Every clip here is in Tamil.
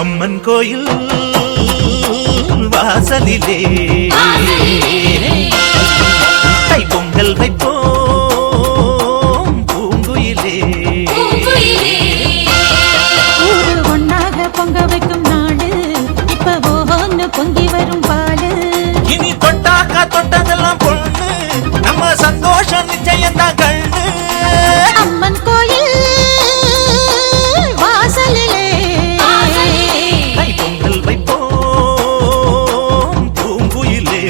அம்மன் கோயில் வாசலிலே கை பொங்கல் வைப்போம் பூங்குயிலே. ஊரு ஒன்னாக பொங்க வைக்கும் நாடு இப்ப ஒன்னு பொங்கி வரும் பாடு. இனி தொட்டாக்கா தொட்டதெல்லாம் பொண்ணு நம்ம சந்தோஷம் நிச்சயம்தான் கண்ணு. அம்மன் கோயில் வாசலிலே கை பொங்கல் வைப்போம் பூங்குயிலே.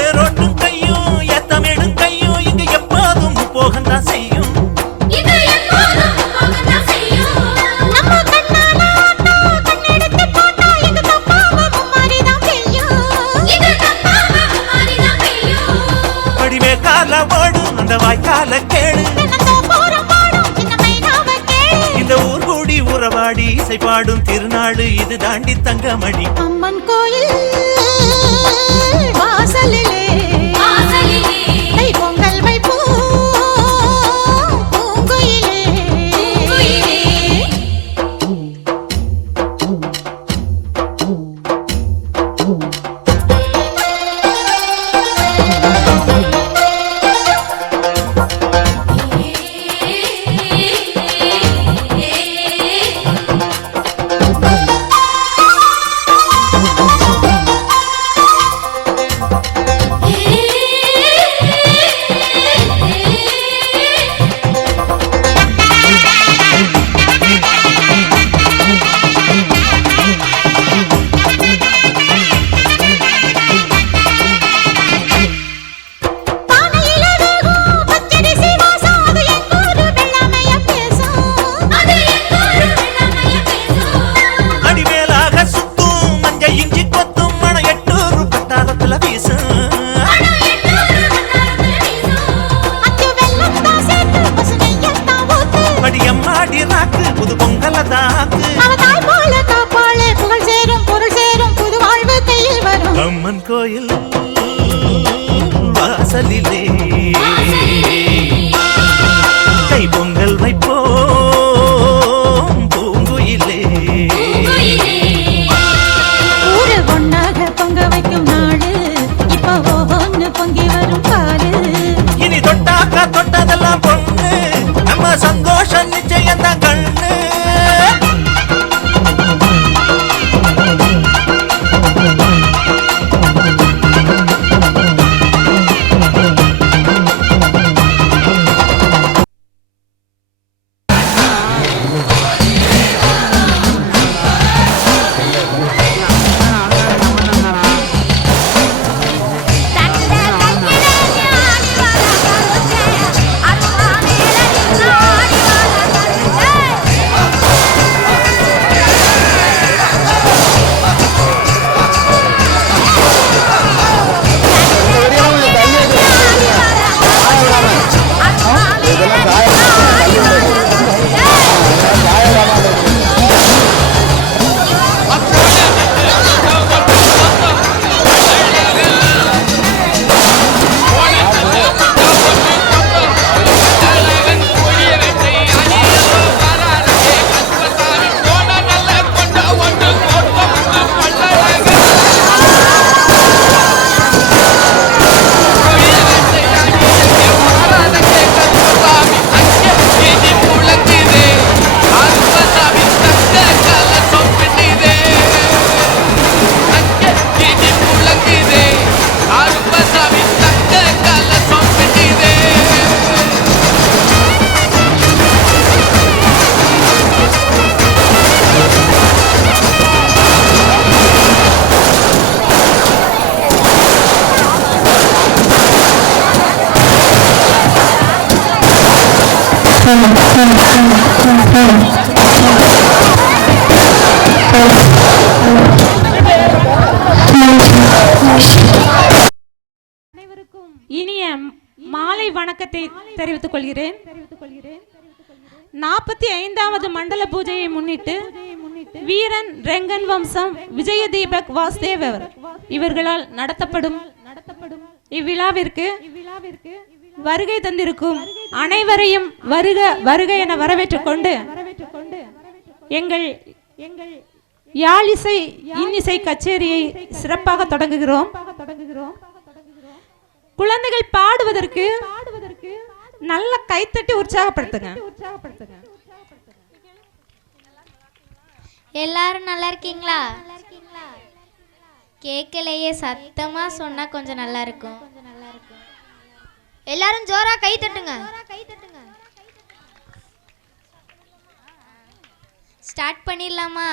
ஏரோட்டும் கையும் ஏத்தமிடும் கையும் இங்கு எப்போதும் போகத்தான் செய்யும். நம்ம கண்ணால ஆட்டோ கண்ணெடுத்து போட்டா இது தப்பாம மும்மாரிதான் பெய்யும். படிவே கால ஓடும் அந்த வாய்க்கால கேளு. தினந்தோறும் போரும் பாடும் சின்ன மைனாவை கேளு. இந்த ஊர் கூடி உறவாடி இசை பாடும் திருநாடு இது தாண்டி தங்கமணி. அம்மன் கோயில் வாசலிலே கை பொங்கல் வைப்போம் பூங்குயிலே. பானையில வேகும் பச்சரிசி வாசம் அது எங்கூரு வெள்ளாமைய பேசும். அடிவேலாக சுத்தும் மஞ்ச இஞ்சி கொத்தும் மண 800 பட்டாளத்துல வீசும். அச்சு வெல்லத்தான் சேர்த்து பசு நெய்யத்தான் ஊத்து. படியம்மாடி ராக்கு புது பொங்கல தாக்கு. அவ தாய் போல காப்பாளே புகழ் சேரும் பொருள் சேரும் புது வாழ்வு கையில் வரும். அம்மன் கோயில் வாசலிலே கை பொங்கல் வைப்போம் பூங்குயிலே. ஊரு ஒன்னாக பொங்க வைக்கும் நாடு இப்ப ஒன்னு பொங்கி வரும் பாடு. இனி தொட்டாக்கா தொட்டதெல்லாம் பொண்ணு நம்ம சந்தோஷம் நிச்சயம்தான் கண்ணு. வாழ்த்துக்களை தெரிவித்துக் கொள்கிறேன். 45வது மண்டல பூஜையை முன்னிட்டு வீரன் ரெங்கன் வம்சம் விஜய தீபக் வாசுதேவ் இவர்களால் நடத்தப்படும் இவ்விழாவிற்கு வருகை தந்திருக்கும் அனைவரையும் வருக வருக என வரவேற்றுக் கொண்டு எங்கள் யாழிசை இன்னிசை கச்சேரியை சிறப்பாக தொடங்குகிறோம். குழந்தைகள் பாடுவதற்கு நல்ல கைத்தட்டி உற்சாகப்படுத்துங்க. எல்லாரும் நல்லா இருக்கீங்களா? கேட்கலையே, சத்தமா சொன்னா கொஞ்சம் நல்லா இருக்கும். எல்லாரும் ஜோரா கை தட்டுங்க. ஸ்டார்ட் பண்ணிடலாமா?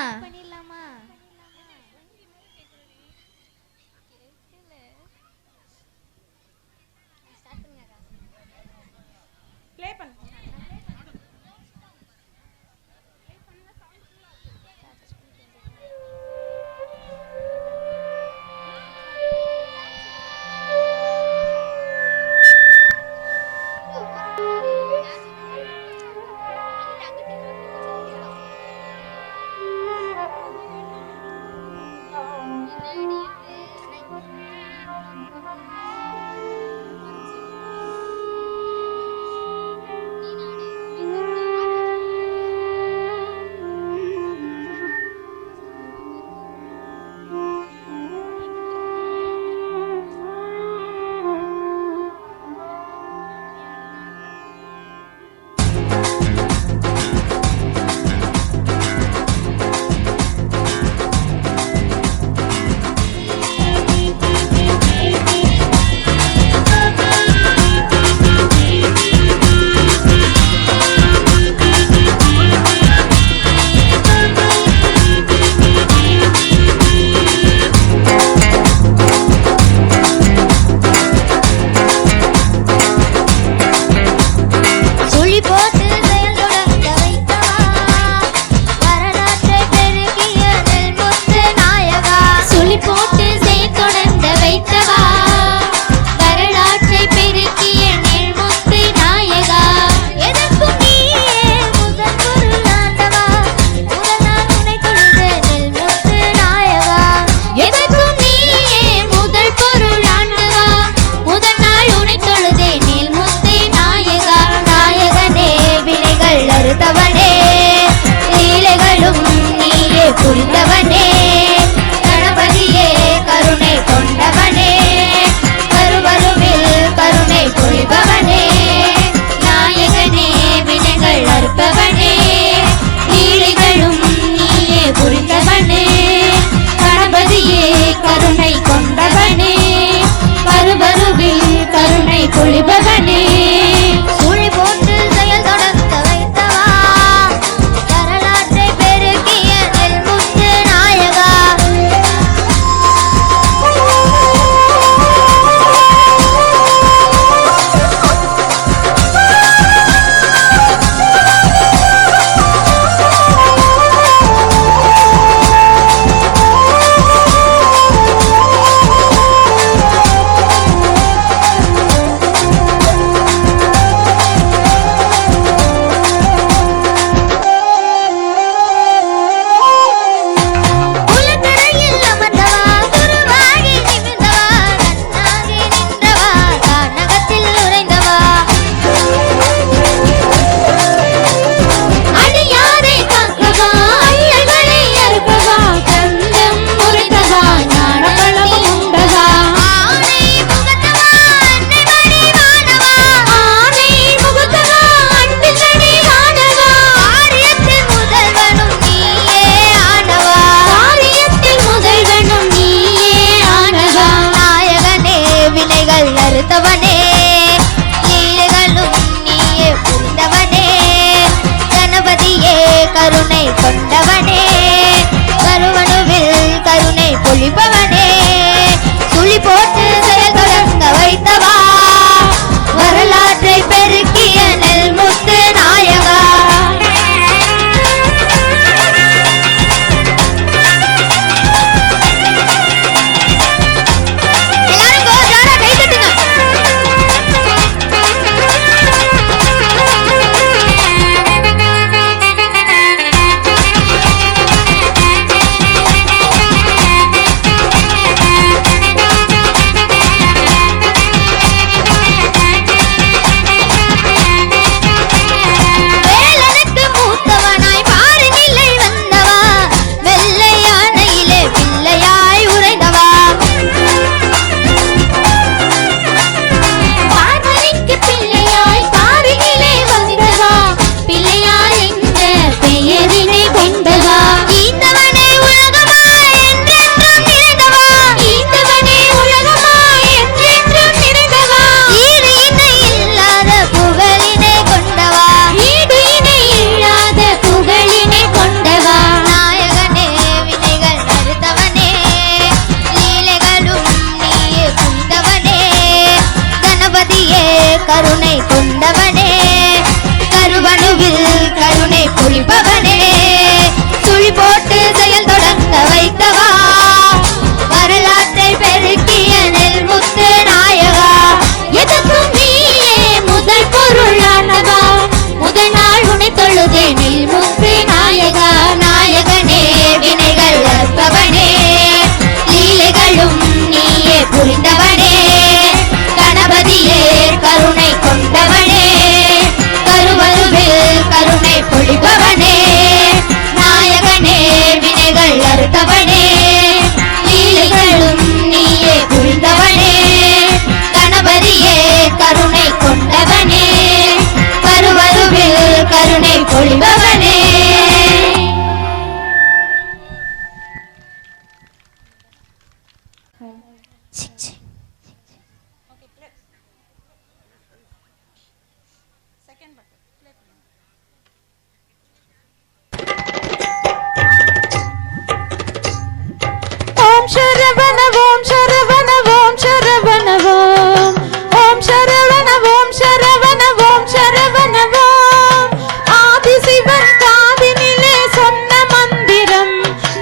ஓம் சரவண ஓம் சரவண ஓம் சரவண ஓம் ஓம் சரவண ஓம் சரவண ஓம் சரவண ஓம் ஆதிசிவன் காதினிலே சொன்ன மந்திரம்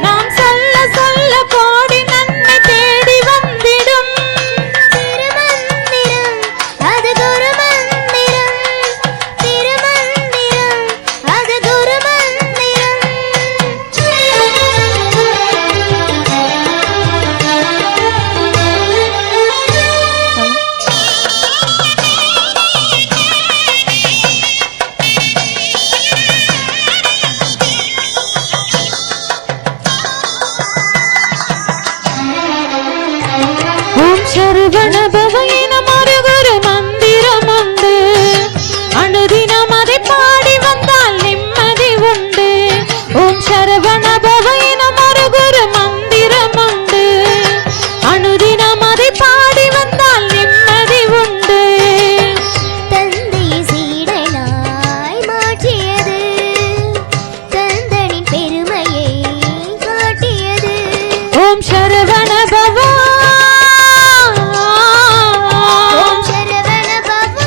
நாம் சொல்ல சொல்ல கோடி நன்மை தேடி வந்திடும் திருமந்திரம் அது குரு மந்திரம் திருமந்திரம் அது குரு மந்திரம் ஓம் சரவண பவ எனும் ஒரு குரு மந்திரம் உண்டு அனுதினம் அதை பாடி வந்தால் நிம்மதி உண்டு ஓம் சரவண பவ எனும் ஒரு குரு மந்திரம் உண்டு அனுதினம் அதை பாடி வந்தால் நிம்மதி உண்டு தந்தையை சீடனாய் மாற்றியது தந்தனின் பெருமையை காட்டியது ஓம் சரவண பவ ஓம் சரவண பவ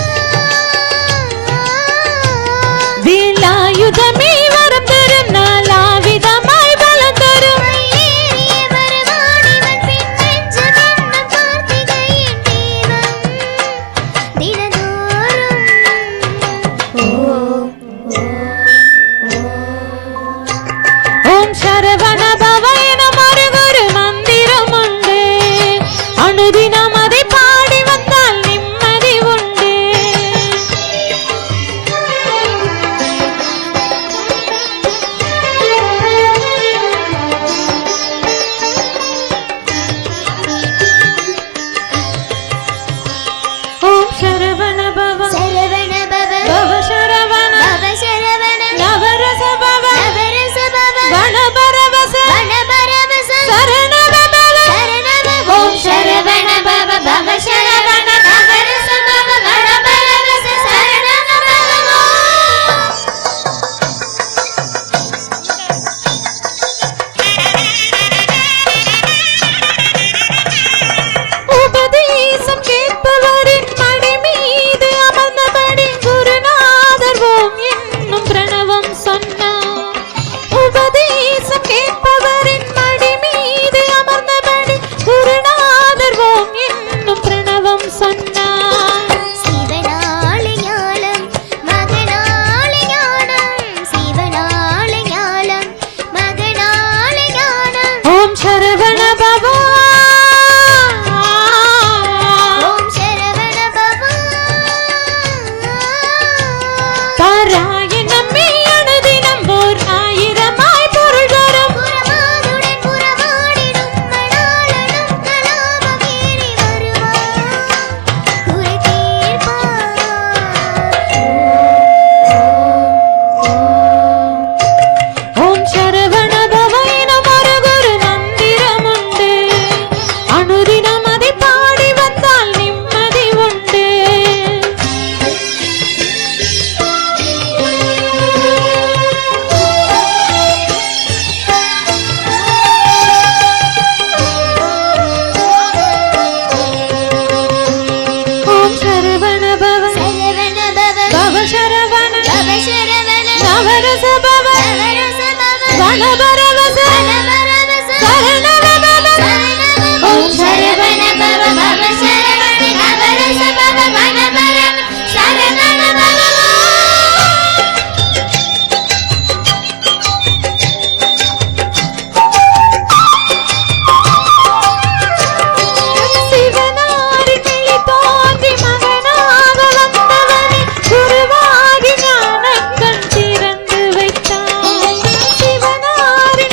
வேலாயுதமே வரம் தரும் நாலாவிதமாய் பலம் தரும் ஏறிய வருவானிவன் பின் நெஞ்ச கண்ணம் கார்த்திகையின் தீபம் தினந்தோறும் ஓம் சரவண பவ எனும் ஒரு குரு மந்திரம் உண்டு அனுதினம் அதை பாடி வந்தால் நிம்மதி உண்டு ஓம் சரவண பவ சரவண பவ பவ சரவண பவ சரவண நவரச பவ நவரச பவ வனபரவச வனபரவச சரண பவ சரண பவ ஓம் சரவண பவ பவ சரவண நவரச பவ வனபரவச சரண பவ உபதேசம் கேட்பவரின் மடி மீது அமர்ந்தபடி குருநாதர் ஓம் என்னும் பிரணவம் சொன்னார் உபதேசம் கேட்பவரின் மடி மீது அமர்ந்தபடி குருநாதர் ஓம் என்னும் பிரணவம் சொன்னார் சிவனாளி ஞானம் மகனாளி ஞானம் சிவனாளி ஞானம் மகனாளி ஞானம் ஓம் சரவண பவ ஓம் சரவண பவ பாராயணம் அனுதினம் ஓர் ஆயிரமாய் பொருள் தரும் புறமாதுடன் புறமாடிடும் மணாளனும் கலாபம் ஏறி வருவார் குறை தீர்ப்பார் ஓம் சரவண பவ எனும் ஒரு குரு மந்திரம் உண்டு அனுதினம் அதை பாடி வந்தால் நிம்மதி உண்டு ஓம் சரவண பவ சரவண பவ பவ சரவண பவ சரவண நவரச பவ நவரச பவ வனபரவச வனபரவச சரண பவ சரண பவ ஓம் சரவண பவ பவ சரவண நவரச பவ வனபரவச சரண பவ சிவனாரி கிளி தோன்றி மகனாக வந்தவனே குருவாகி ஞானக்கண் திறந்து வைத்தான் சிவனாரி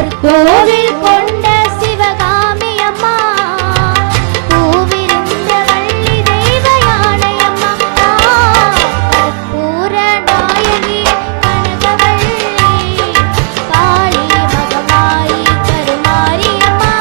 பொற்கோவில் கொண்ட சிவகாமி அம்மா பூவிருந்த வள்ளி தெய்வ யானை அம்மா கற்பூர நாயகி கனகவள்ளி காளி மகமாயி கருமாரி அம்மா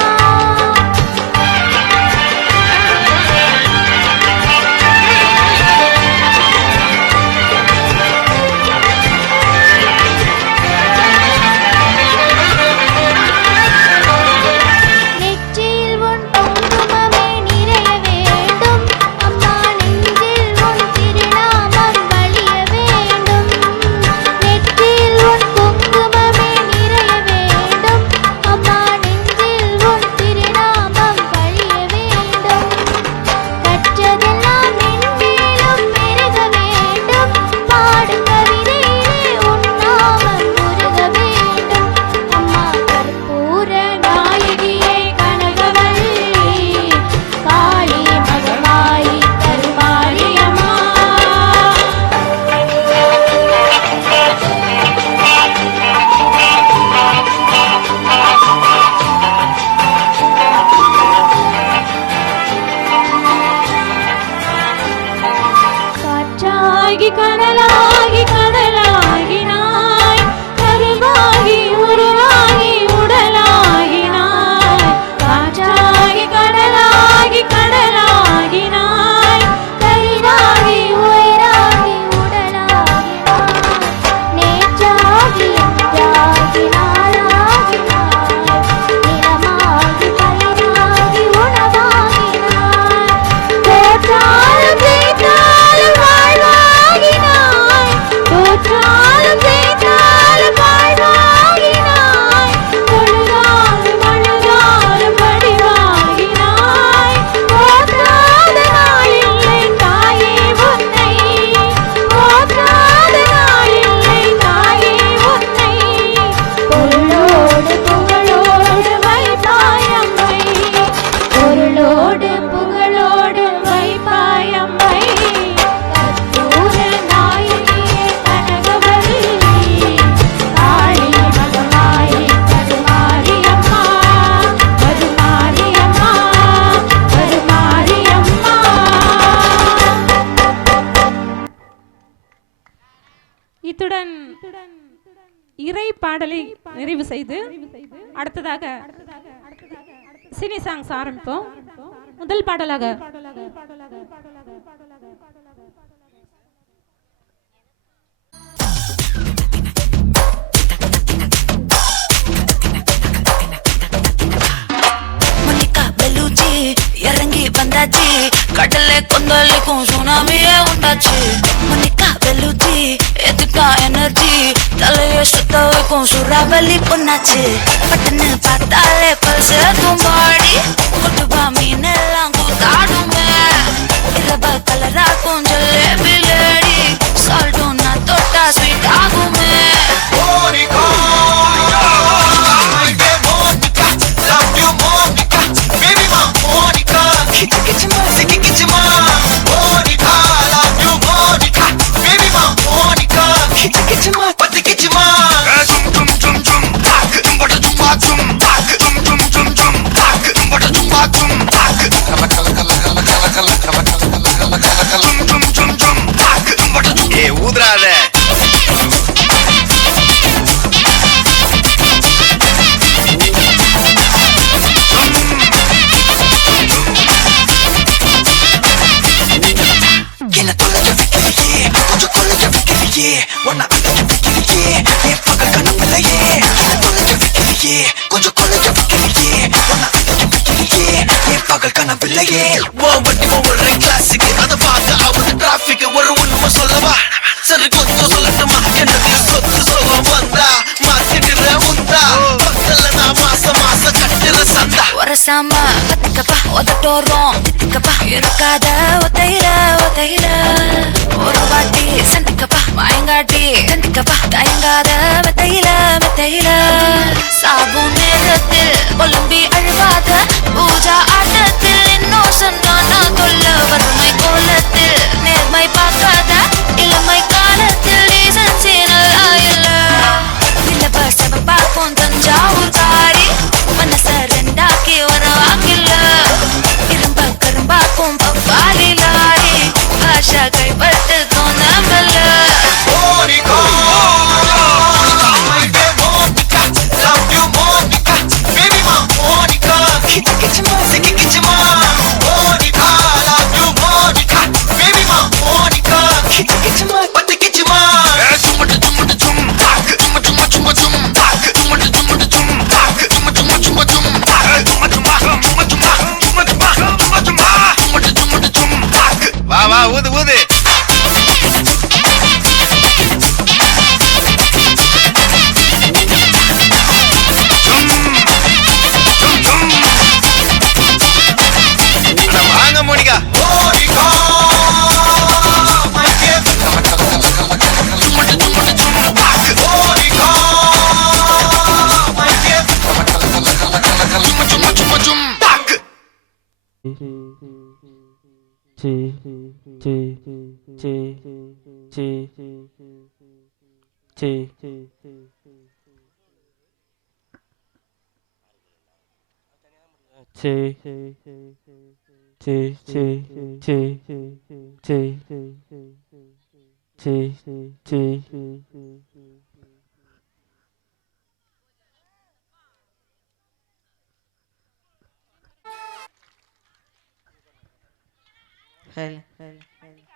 நெற்றியில் உன் குங்குமமே நிறைய வேண்டும் அம்மா நெஞ்சில் உன் திருநாமம் வழிய வேண்டும் நெற்றியில் உன் குங்குமமே நிறைய வேண்டும் அம்மா நெஞ்சில் உன் திருநாமம் வழிய வேண்டும் கற்றதெல்லாம் நெஞ்சிலும் பெருக வேண்டும் பாடும் கவிதையிலே உன் நாமம் முருக வேண்டும் அம்மா கற்பூர நாயகியே கனகவள்ளி காளி மகமாயி கருமாரி அம்மா காற்றாகி கடலாகி கடலாகினாய் கருவாகி உருவாகி உடலாகினாய் காற்றாகி கடலாகி கடலாகினாய் கருவாகி உயிராகி உடலாகினாய் நேற்றாகி என்றாகி நாளாகினாய் நிலமாகி பயிராகி உணவாகினாய் தோற்றாலும் ஜெயித்தாலும் வாழ்வாகினாய் தோற்றாலும் ஜெயித்தாலும் வாழ்வாகினாய் தொழுதாலும் அழுதாலும் வடிவாகினாய் போற்றாத நாளில்லை தாயே உன்னை போற்றாத நாளில்லை தாயே உன்னை பொருளோடு புகழோடு வைப்பாயம்மை பொருளோடு புகழோடு வைப்பாயம்மை கற்பூர நாயகியே கனகவள்ளி காளி மகமாயி கருமாரி அம்மா கருமாரி அம்மா கருமாரி அம்மா இத்துடன் இறை பாடலை நிறைவு செய்து அடுத்ததாக சினி சாங்ஸ் ஆரம்பிப்போம். முதல் பாடலாக மோனிகா பெலூச்சி இறங்கி வந்தாச்சு கடலை கொந்தளிக்கும் சுனாமியே உண்டாச்சு மோனிகா பெலூச்சி எதுக்கா எனர்ஜி தலைய சுத்த வைக்கும் சூறாவளி பொண்ணாச்சு பட்டன்னு பார்த்தாலே பல்ச தும்பாடி கொட்டுபா மீன் எல்லாம் கூத்தாடுமே இரவ கலராக்கும் ஜல்லேபி லேடி சால்ட்டும் நான் தொட்டா ஸ்வீட் ஆகுமே ஊதுறாத என்ன தொலைஞ்ச வைக்கிறியே கொஞ்சம் கொலைஞ்ச வைக்கிறியே உன்னை அடைஞ்ச வைக்கிறியே என் பகல் கனவில்லையே என்ன தொலைஞ்ச வைக்கிறியே கொஞ்சம் கொலைஞ்ச வைக்கிறியே உன்னை அடைஞ்ச வைக்கிறியே என் பகல் கனவில்லையே வண்டி ஒரு கிளாஸுக்கு அதை பார்க்க அவரு டிராபிக் ஒரு உண்மை சொல்லவா சரி கொஞ்சம் சொல்லட்டுமா என்னது சொத்து சொல்லம் வந்தா மாத்திடுற உந்தா பக்கத்துல நான் மாசம் மாசம் கட்டுற சந்தா ஒரசாம கத்துக்கப்பா உதட்டோரம் திட்டுக்கப்பா இருக்காத ஒத்தையில ஒத்தையில ஒரு வாட்டி சந்திக்கப்பா மாயங்காட்டி கண்டிக்கப்பா தயங்காத மெத்தையில மெத்தையில சாபு நேரத்தில் ஒலும்பி அழுவாத பூஜா ஆட்டத்தில் இன்னும் சொன்னானா தொல்ல வறுமை கோலத்தில் நேர்மை பார்க்காத இளமை காலத்தில் ரீசன்சி நல்லா இல்ல இல்ல பசவ பார்க்கும் தஞ்சாவூர்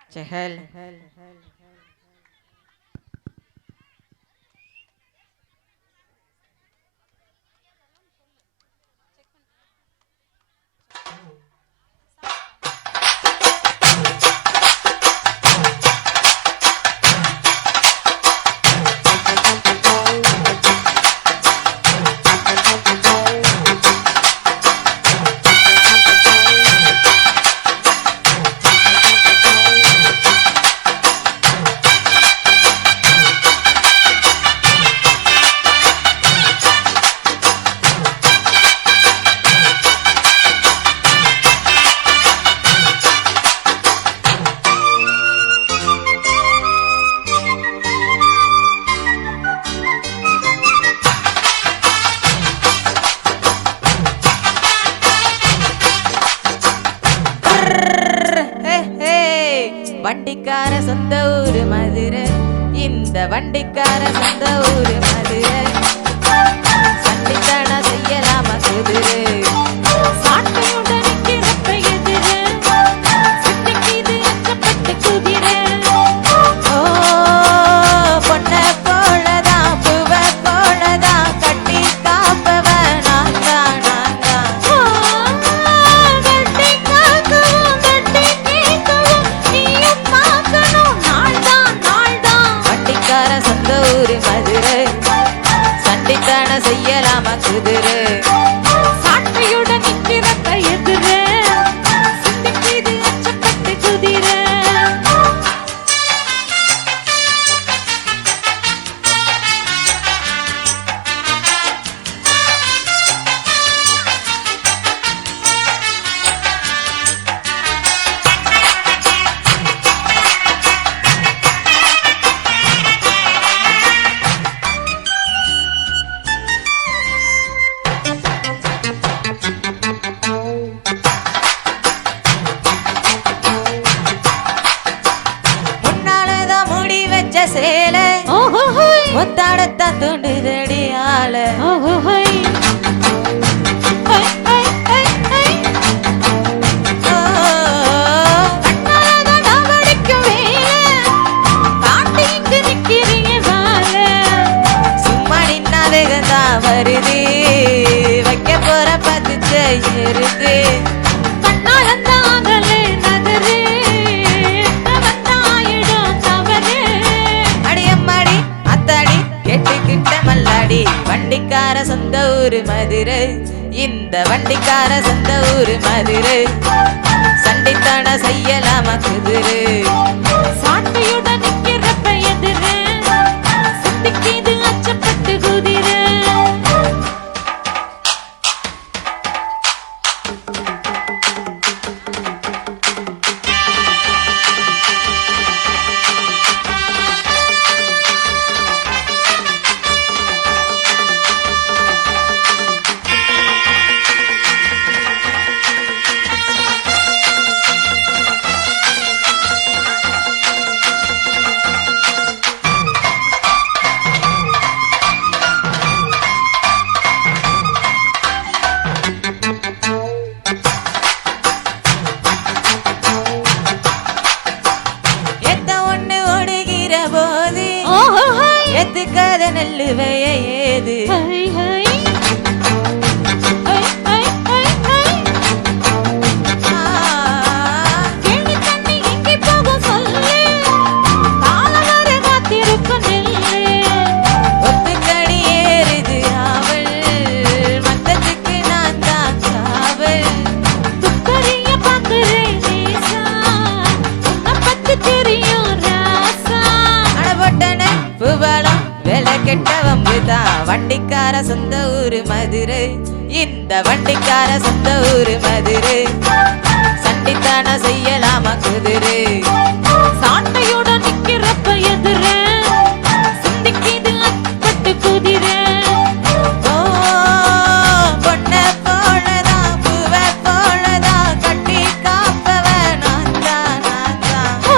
Chehel. வண்டிக்கார சொந்த ஊரு மதுரை, இந்த வண்டிக்கார சொந்த ஊரு மதுரை, சண்டித்தன செய்யலாமா குதிரை, சாட்டையுடன் நிக்கிறப்ப எதிரே, சிட்டிக்குது அச்சப்பட்டு குதிரை. ஓ பொண்ணை போலதான் பூவை போலதான் கட்டி காப்பவன் நான் தான் நான் தான். கட்டி காக்கவும் கட்டி கேட்கவும் நீயும் பார்க்கணும் நாள்தான் நாள்தான். வண்டிக்கார சொந்த ஊரு மதுரை, சண்டித்தன செய்யலாமா குதிரை, சாட்டையுடன் நிக்கிறப்ப எதிரே, சிட்டிக்குது அச்சப்பட்டு குதிரை. முன்னாலதான் முடி வச்ச சேலை ஓஹோஹோய் முத்தாடத்தான் தூண்டுதடி ஆள. ஓஹோஹோய் ஐ ஐ ஐ ஐ ஓ, கண்ணாலதான் டவடிக்கும் வேலை, காட்டி இங்கு நிக்கிறீங்க வாழ. சும்மா நின்னா வேகந்தான் வருது, வைக்க போற பத்துச்ச ஏறுது. கண்ணாலந்தான் அகலே நகரு, வந்தாயிடும் தவறு. அடியம்மாடி அத்தாடி கெட்டுக்கிட்ட மல்லாடி, வண்டிக்கார சொந்த ஊரு மதுரை, இந்த வண்டிக்கார சொந்த ஊரு மதுரை, சண்டித்தன செய்யலாமா குதிரை, சாட்டையுடன் நிக்கிறப்ப எதிரே, சிட்டிக்குது அச்சப்பட்டு குதிரை. எத்த ஒண்ணு ஓடுகிற போது ஓஹோஹோய் எத்துக்காத நெல்லுவைய ஏது. ஹை ஹை ஐ ஐ ஐ ஐ ஆ, கேணி தண்ணி எங்கே போகும் சொல்லு, காலவர காத்திருக்கும் நெல்லு. ஒத்துக்கடி ஏறுது ஆவல், மத்தத்துக்கு நான் தான் காவல். துப்பறிய பார்க்கிறேன் நேசா, உன்னை பத்தி தெரியும் ராசா. அடபொட்டன புவளம் வெலை கெட்ட வம்புதான், வண்டிக்கார சொந்த ஊரு மதுரை, இந்த வண்டிக்கார சொந்த ஊரு மதுரை, சண்டித்தன செய்யலாமா குதிரை சாட்டையோட நிக்கிறப்ப எதிர சிந்திக்கிது அச்சப்பட்டு குதிரை ஓ பொண்ணை போலதான் பூவை போலதான் கட்டி காப்பவ நான் தான் ஓ,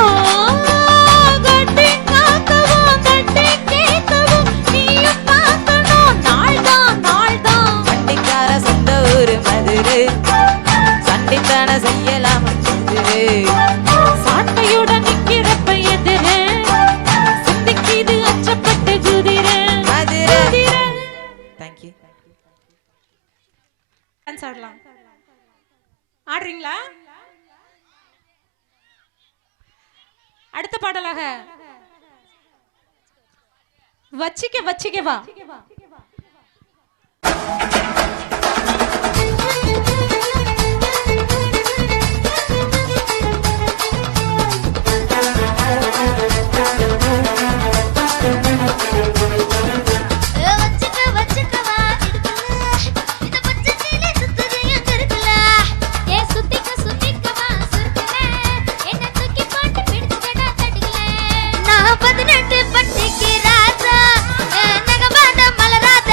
கட்டி காக்கவும் கட்டி கேட்கவும் நீயும் பார்க்கணும் நாள்தான் நாள்தான் வண்டிக்கார சொந்த ஊரு மதுரை சண்டித்தன செய்யலாமா குதிரை சாட்டையோட நிக்கிறப்ப எதிர சிந்திக்கிது அச்சப்பட்டு குதிரை மதுரை தேங்க்யூ டான்ஸ் ஆடலாம். ஆடுறீங்களா? அடுத்த பாடலாக வச்சிக்க வச்சிக்க வா. வச்சுக்கவா இந்த பச்சைக்கிளி சுத்துது எங்க இருக்குல்ல ஏ சுத்திக்கவா சுருக்குல என்ன தூக்கி போட்டு பிடிச்சுடா தடுக்கல நான் 18 பட்டிக்கு ராசா நகவாத மலராத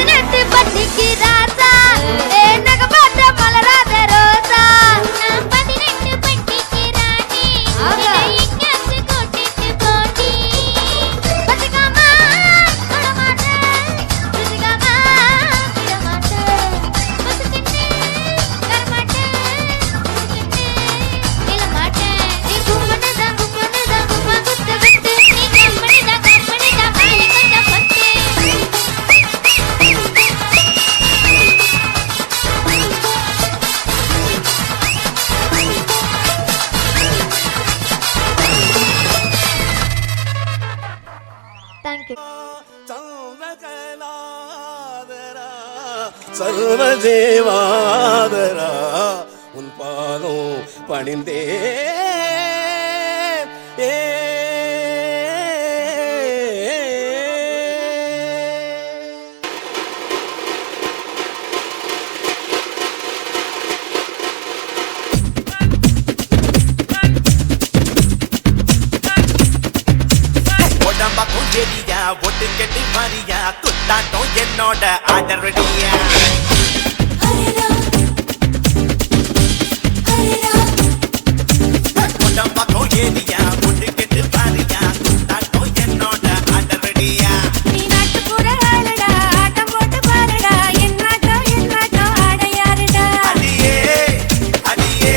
பதினெட்டு பட்டிக்கு ராசா ஏ நக பார்த்த மலராத ரோசா நான் 18 பட்டிக்கு ராணி எங்கேயாச்சு கூட்டிட்டு போடி பத்திக்காமா தொடமாட்டேன் ருசிக்காமா விடமாட்டேன் பசுக்கிட்டு தரமாட்டேன் ருசிக்கிட்டு நிலமாட்டேன் நீ கும்மனதான் கும்மா குத்து விட்டு நீ கம்மனிதான் மாறி கொஞ்சம் பத்து தேங்க்யூ சர்வதேவாதரா உன் பாதம் பணிந்தே உடம்பா குஞ்செடியா ஒட்டு கெட்டி மாறியா குத்தாட்டம் என்னோட ஆர்டர் ரெடியா உடம்பா குஞ்செடியா ஒட்டு கெட்டி மாறியா குத்தாட்டம் என்னோட ஆர்டர் ரெடியா நீ நாட்டுப்புற ஆளுடா ஆட்டம் போட்டு பாருடா என்னாட்டம் ஆடையாருடா அடியே அடியே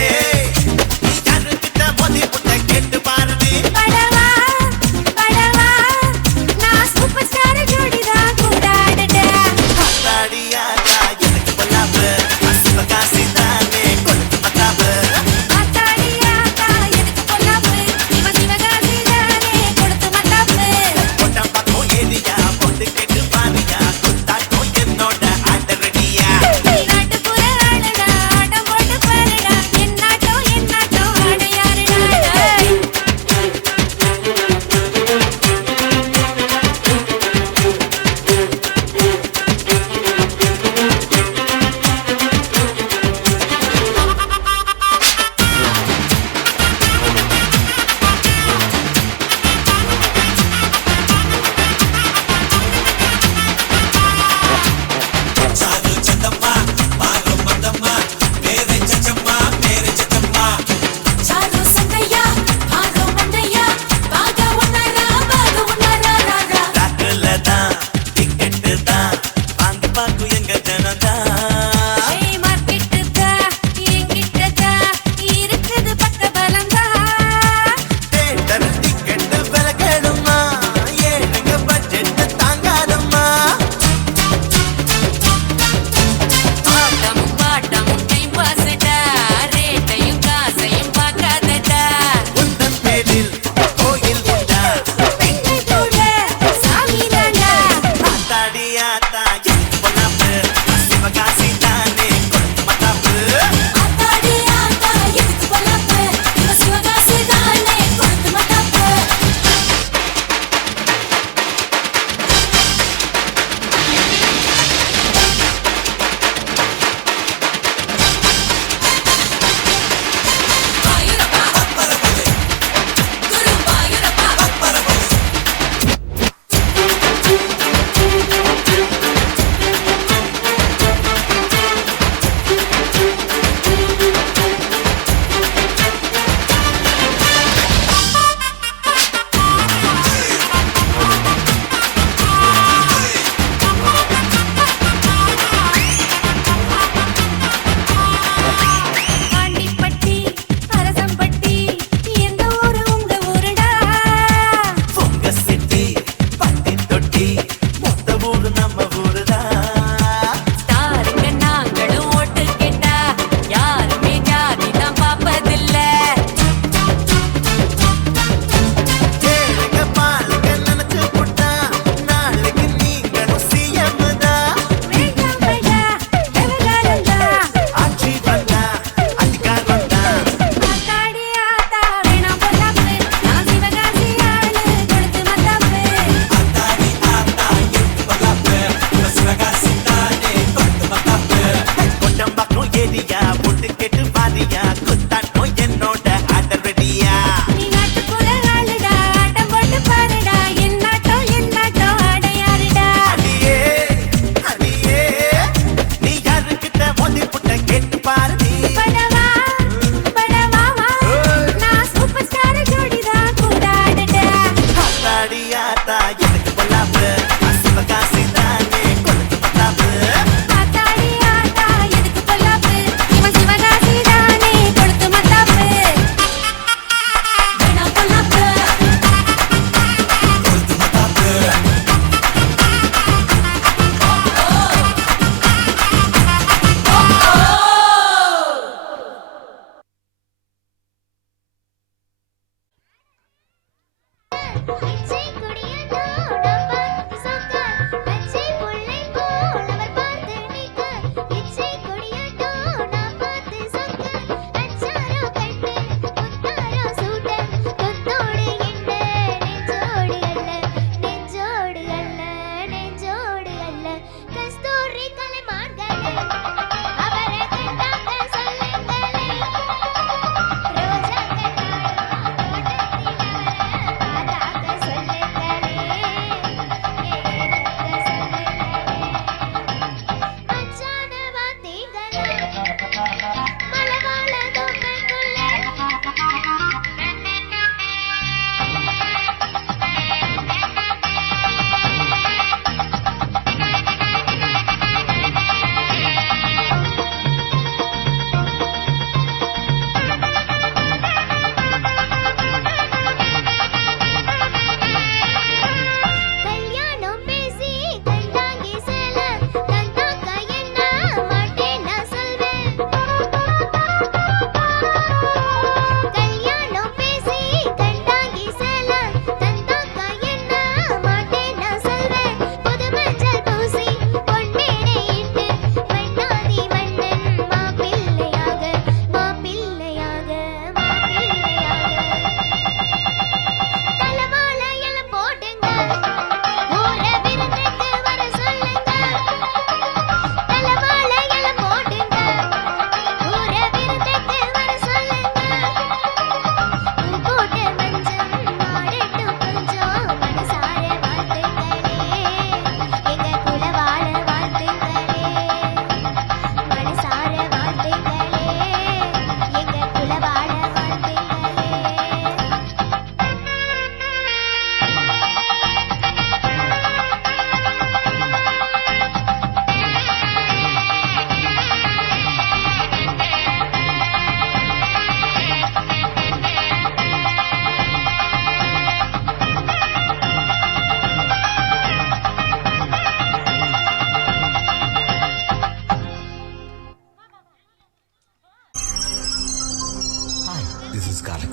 நீ யாருக்கிட்ட மோதி புட்ட கேட்டு பாருடி படவா நான் சூப்பர் ஸ்டார் ஜோடிதான் கூடாடடா அடியாடா எனக்கு பொல்லாப்பு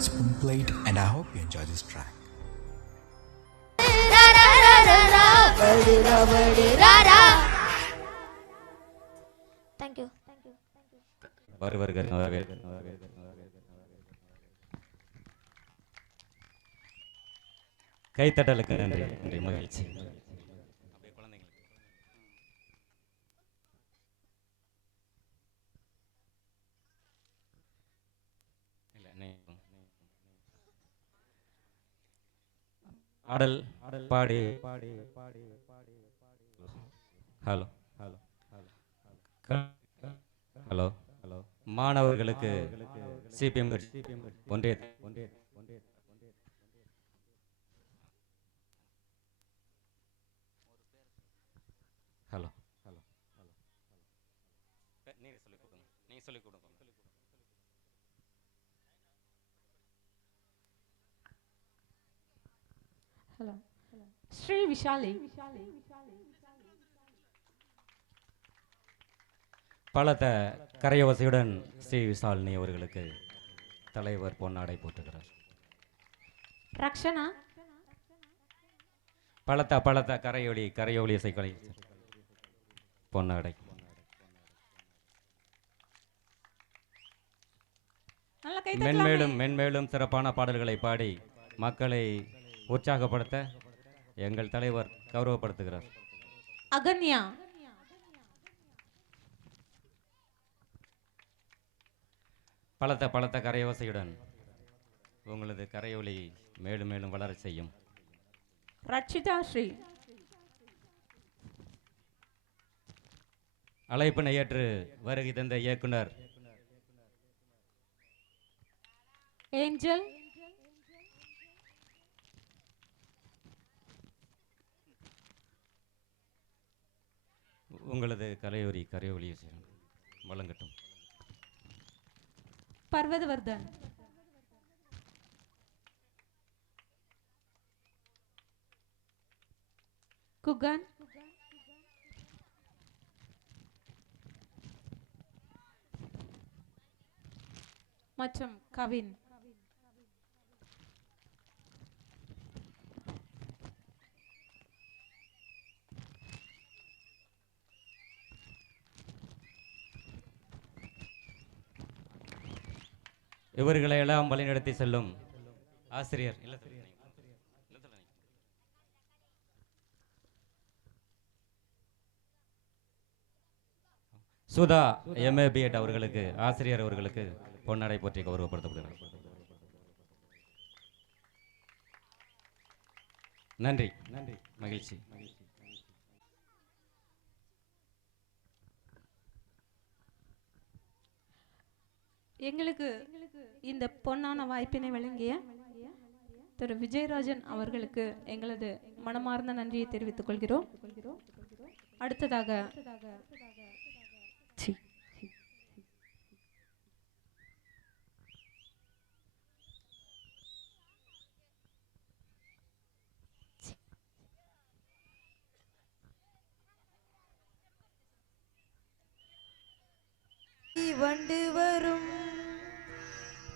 Spoonplate, and I hope you enjoy this track. Raw raw raw raw raw படுரா படுரா. Thank you. கைத்தட்டலுக்கு நன்றி. நன்றி, மகிழ்ச்சி. ஆடல் பாடி ஹலோ ஹலோ ஹலோ மாணவர்களுக்கு சிபிஎம் ஒன்றிய ஹலோ ஹலோ ஹலோ நீங்க சொல்லிக் கொடுங்க. ஹலோ ஸ்ரீ விஷாலி பலத்த கரையோசையுடன் ஸ்ரீ விசாலினி அவர்களுக்கு தலைவர் பொன்னாடை போட்டுகிறார். ரக்ஷனா பலத்த கரையோலி இசைக்கலை பொன்னாடை. மென்மேலும் சிறப்பான பாடல்களை பாடி மக்களை உற்சாகப்படுத்த எங்கள் தலைவர் கௌரவப்படுத்துகிறார். அகன்யா பலத்த கரையோசையுடன் உங்களது கரையொலி மேலும் மேலும் வளர செய்யும். ரட்சிதா ஸ்ரீ அழைப்பினை ஏற்று வருகை தந்த இயக்குனர் ஏஞ்சல் உங்களது கரையொலி வழங்கட்டும். பர்வதவர்தன் குகன் மற்றும் கவின். இவர்களை எல்லாம் வழிநடத்தி செல்லும் ஆசிரியர் சுதா MA BEd அவர்களுக்கு ஆசிரியர் அவர்களுக்கு பொன்னாடை போற்றி கௌரவப்படுத்தப்படுகிறார். நன்றி நன்றி, மகிழ்ச்சி. எங்களுக்கு இந்த பொன்னான வாய்ப்பினை வழங்கிய திரு விஜயராஜன் அவர்களுக்கு எங்களது மனமார்ந்த நன்றியை தெரிவித்துக் கொள்கிறோம். அடுத்ததாக வண்டு வரும்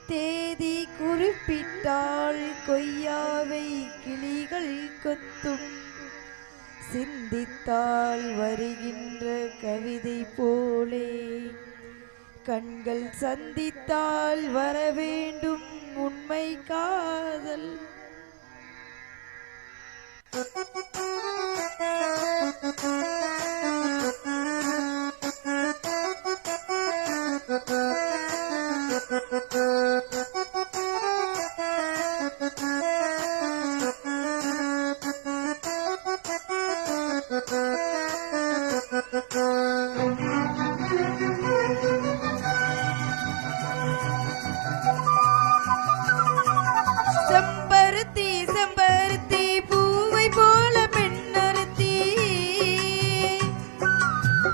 தேதி குறிப்பிட்டால் கொய்யாவை கிளிகள் கொத்தும், சிந்தித்தால் வருகின்ற கவிதை போலே கண்கள் சந்தித்தால் வரவேண்டும் உண்மை காதல். செம்பருத்தி செம்பருத்தி பூவை போல பெண்ணருத்தி,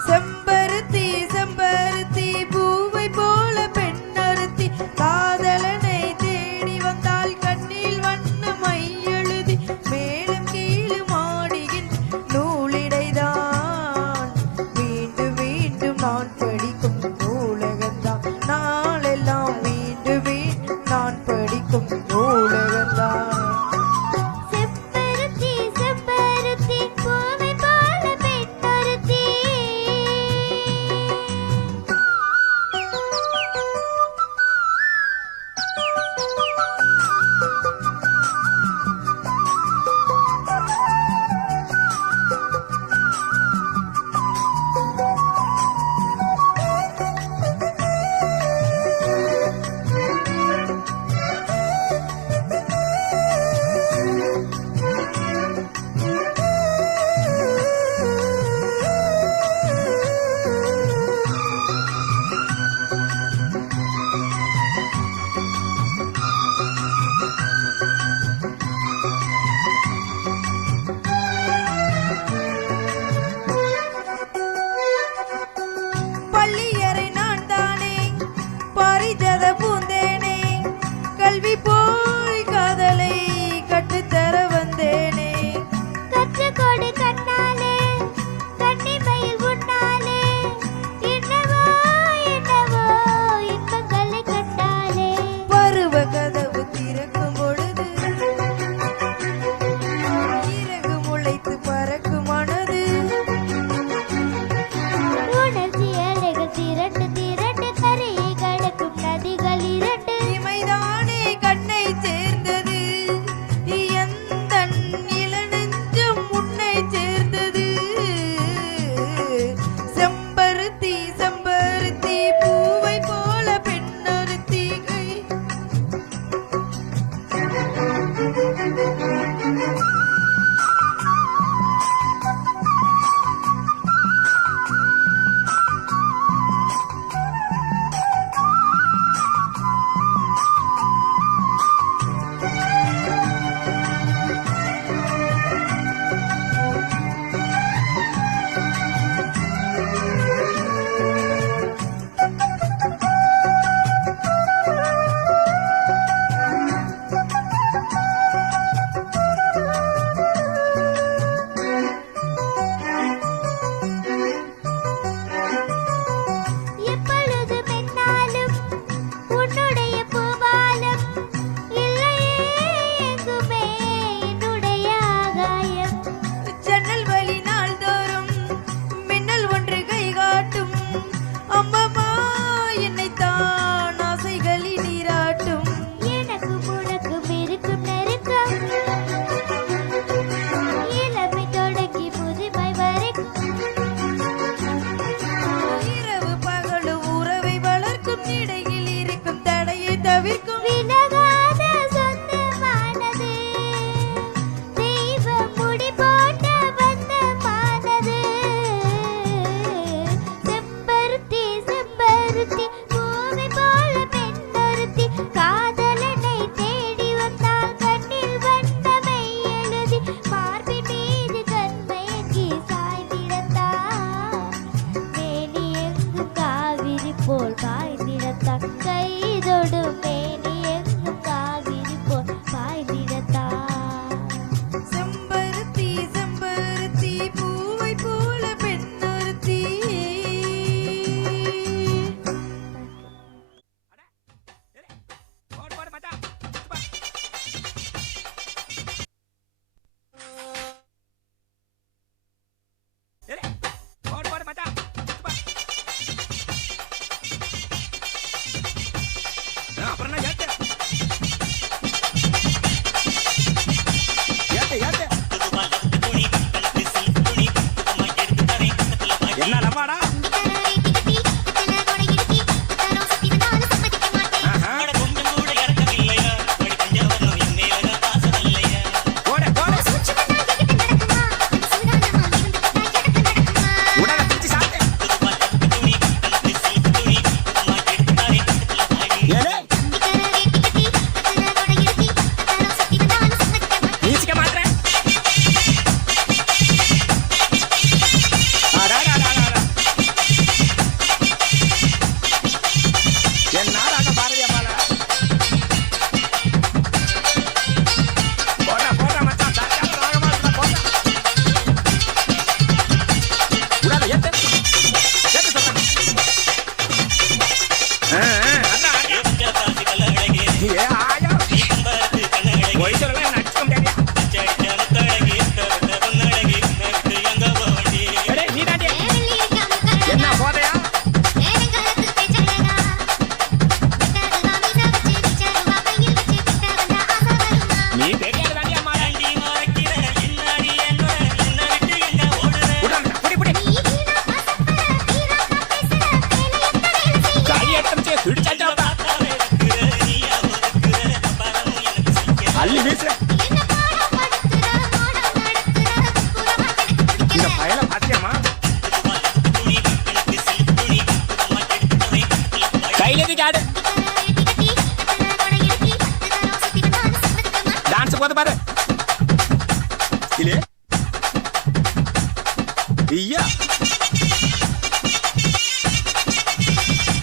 செம்பருத்தி செம்பருத்தி பூவை போல பெண்ணருத்தி, காதலனை தேடி வந்தால் கண்ணில் வண்ண மை எழுதி மேலும் கீழும் ஆடுகின்ற நூலிடைதான் மீண்டும் மீண்டும் நான் படிக்கும் நூலகத்தான், நாளெல்லாம் மீண்டும் மீண்டும் நான் படிக்கும்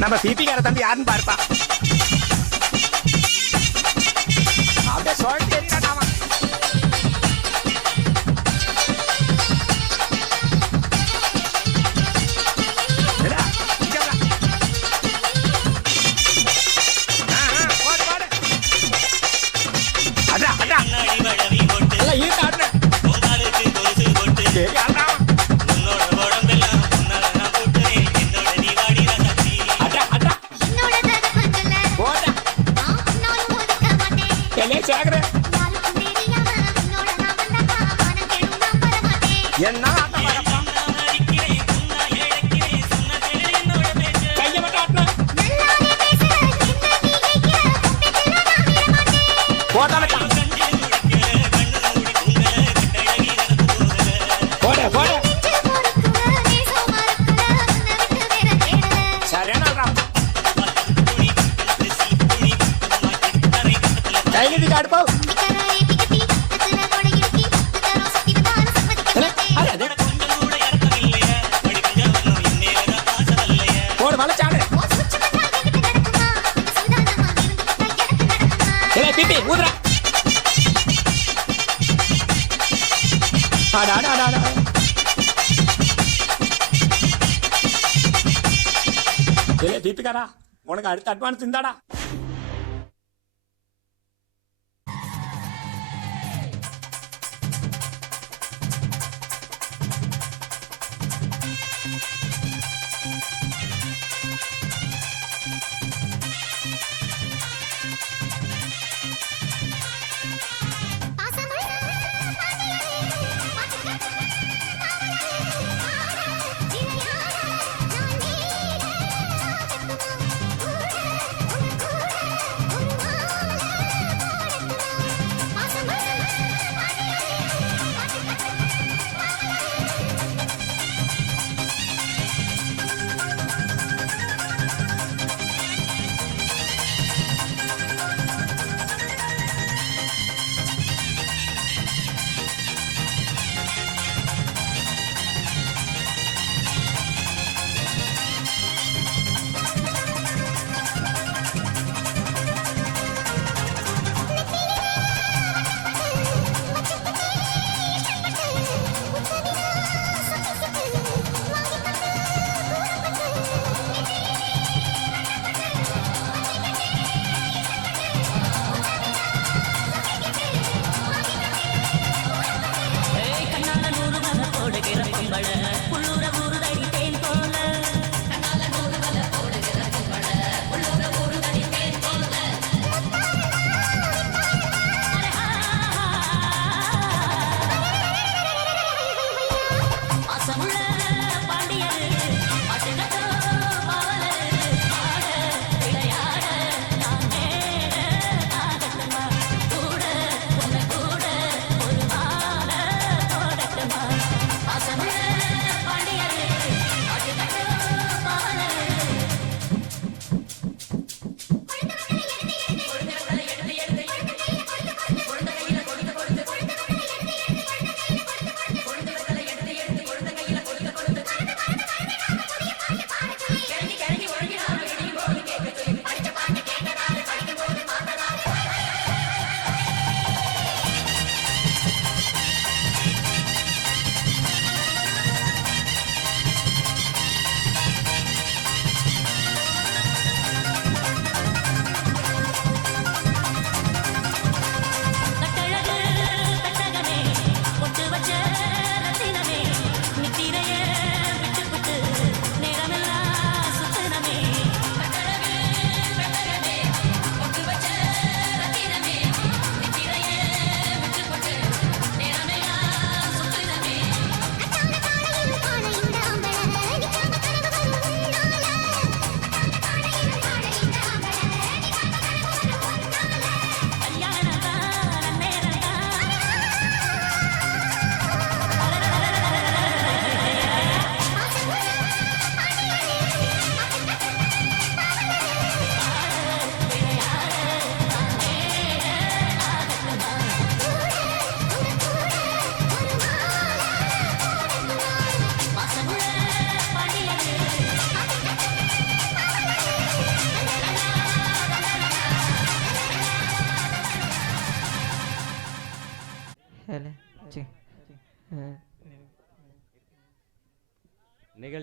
நம்ம பிபிக்கார தம்பி யாருன்னு பார்ப்பா. அப்படியே சொல்லிட்டு தெரியுறான் அவன். ஏடா, இங்க வா. போடு, போடு. அடா, அடா. எல்லாம் ஈர்த்து ஆடுறேன். சரி, அடா. அடா, அடா. போடா. எல்லையே சேகரே. என்ன ஆட்டம் வரப்பா. கையை மட்டும் ஆட்டின. போடா மச்சான். போடு, போடு. சரியான ஆள்றா. கையில காடுப்போ. போடு மலைச்சாடு. பிபி ஊதுறா. ஆடா, ஆடா, ஆடா, ஆடா. தீபிகாரா, உனக்கு அடுத்த அட்வான்ஸ் இருந்தாடா. பாசமழை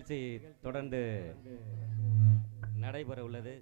நிகழ்ச்சி தொடர்ந்து நடைபெற உள்ளது.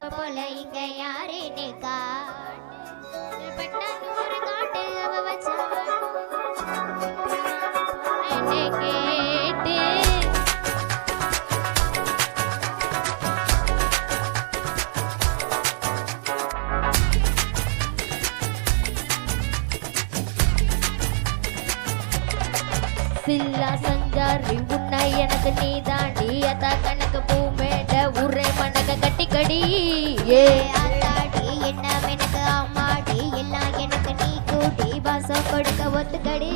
போல இங்க யாரு நிக்கா பட்டானூர் காட்டு அவ வச்சா கேட்டு சில்லா சஞ்சாரி உன்னை எனக்கு நீ தாண்டி அத்தா கணக்கு பூமேட உரை மணக்க கட்டிக்கடி ஏ ஆத்தாடி என்ன எனக்கு அம்மாடி எல்லாம் எனக்கு நீ கூட்டி வாசம் கொடுக்க ஒத்துக்கடி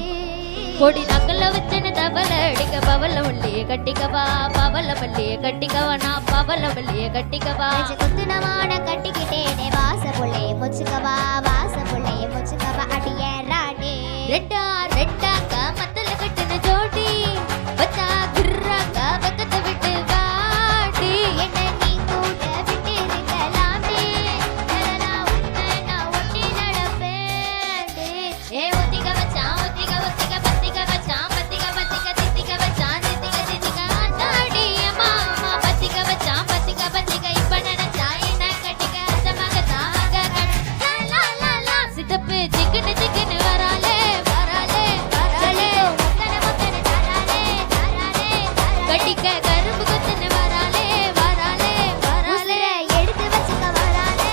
கொடி நக்கல்ல வச்சன தவள அடிக்க பவள வள்ளிய கட்டிக்கவா பவள வள்ளிய கட்டிக்கவா நான் பவள வள்ளிய கட்டிக்கவா குத்துனமான கட்டிக்கிட்டேனே வாச புள்ளைய முச்சுக்கவா வாச புள்ளைய முச்சுக்கவா அடியே ராணி ரெட்டா ரெட்டாக்கா மத்தல கட்டுன ஜோடி வச்சா குர்ராக்கா பக்கத்தை விட்டு வாடி என்ன நீ கூட விட்டு இருக்கலாமே நான் உன்னை நான் ஒட்டி நடப்பேன் ஏ ஒத்திக வச்சான் ஒத்திக ஒத்திக பத்திக வச்சான் பத்திக பத்திக தித்திக வச்சான் தித்திக தித்திக ஆத்தாடி மாமா பத்திக வச்சான் பத்திக பத்திக இப்ப நினைச்சா என்ன கட்டிக்க அச்சமாக தாங்க லா லா லா சித்தப்பு சிக்கன சிக்கன வராலே வராலே வராலே முத்தன முத்தன தராலே தராலே கட்டிக்க கரும்பு குத்தன வராலே வராலே வராலே எடுத்து வச்சுக்க வராலே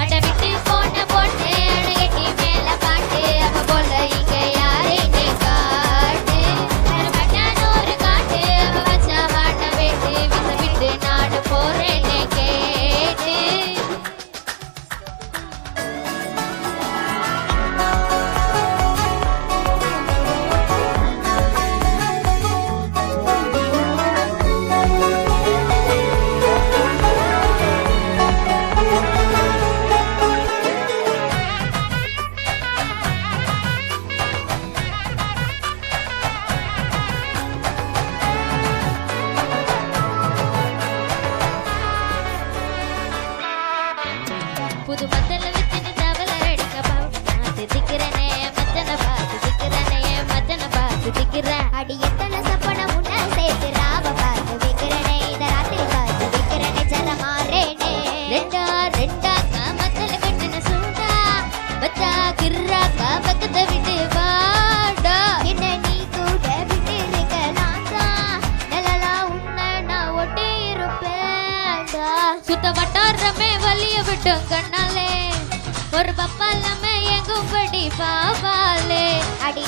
அட விட்டு போன போட்டு அடகட்டி மேல பாட்டு அவ போல இங்க யாரையுமே காட்டு மட்டானோரு காட்டு அவ வச்சா வாட்ட வேட்டு விச விட்டு நாடு போறேன்னு கேட்டு புது மத்தல வச்சுன்னு தவள அடிக்க பார்த்து திக்கிறனே மச்சன பார்த்து திக்கிறனே மச்சன பார்த்து திக்கிறேன் அடி எத்தனை சப்பன முன்ன சேர்த்து ராவ பார்த்து விக்கிறனே இத ராத்திரி பார்த்து விக்கிறனே ஜல மாறேனே ரெண்டா ரெண்டாக்கா மத்தல கட்டுன சூடா பச்சா கிர்ராக்கா பக்கத்தை விட்டு வாடா என்ன நீ கூட விட்டு இருக்கலாம்டா நலலா உன்னை நான் ஒட்டி இருப்பேன்டா சுத்த வட்டாரமே வலிய விட்டும் கண்ணாலே ஒரு பப்பாலமே எங்கும் படி பாவாலே அடி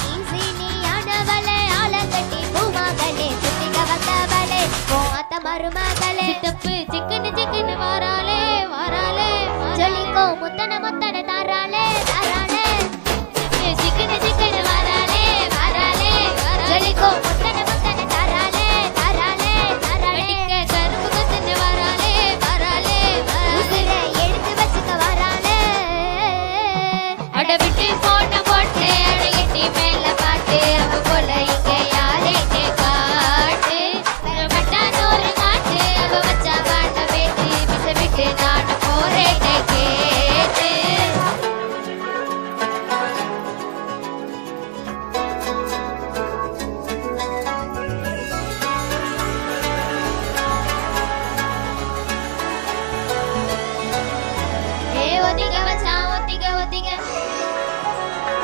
நீ ஆனவளே ஆலங்கட்டி பூமகளே சுத்திக வந்தவளே போத்த மருமகளே சித்தப்பு சிக்கன சிக்கன வராலே வராலே ஜொலிக்கோ முத்தன முத்தன தாராலே தாராலே சிக்கன சிக்கன வராலே வராலே ஜொலிக்கோ முத்தன முத்தன தாராலே தாராலே தாராலே கரும்பு குத்தன வராலே வராலே உசுரை எடுத்து வச்சுக்க வராலே அட விட்டு போன போட்டு அடகட்டி மேல பாட்டு அவ போல இங்க யாரையுமே காட்டு மட்டானோரு காட்டு அவ வச்சா வாட்ட வேட்டு விச விட்டு நாடு போறேன்னு கேட்டு ஏ ஒத்திக வச்சான் ஒத்திக ஒத்திக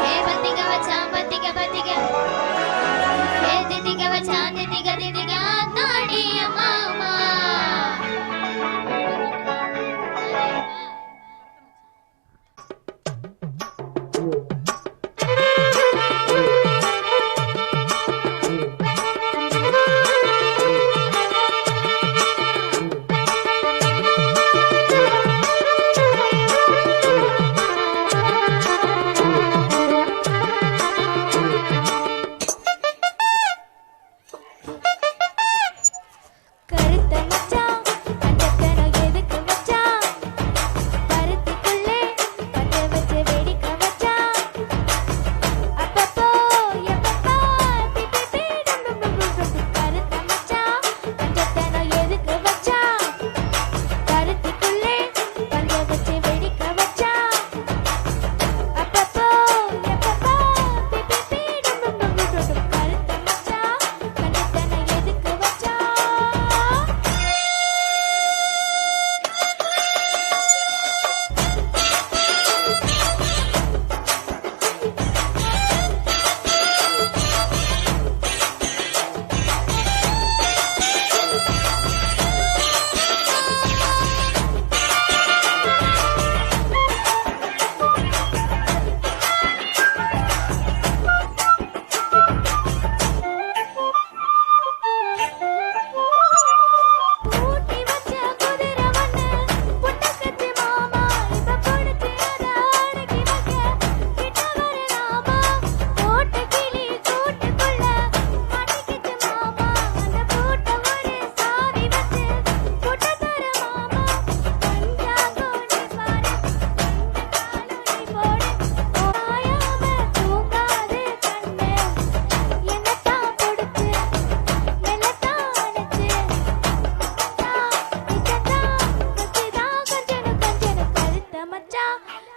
ஏ பத்திக வச்சான் பத்திக பத்திக ஏ தித்திக வச்சான் தித்திக தித்திக ஆத்தாடி மாமா கருத்த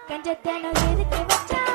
கஞ்சத்தனம் எதுக்கு வச்சான்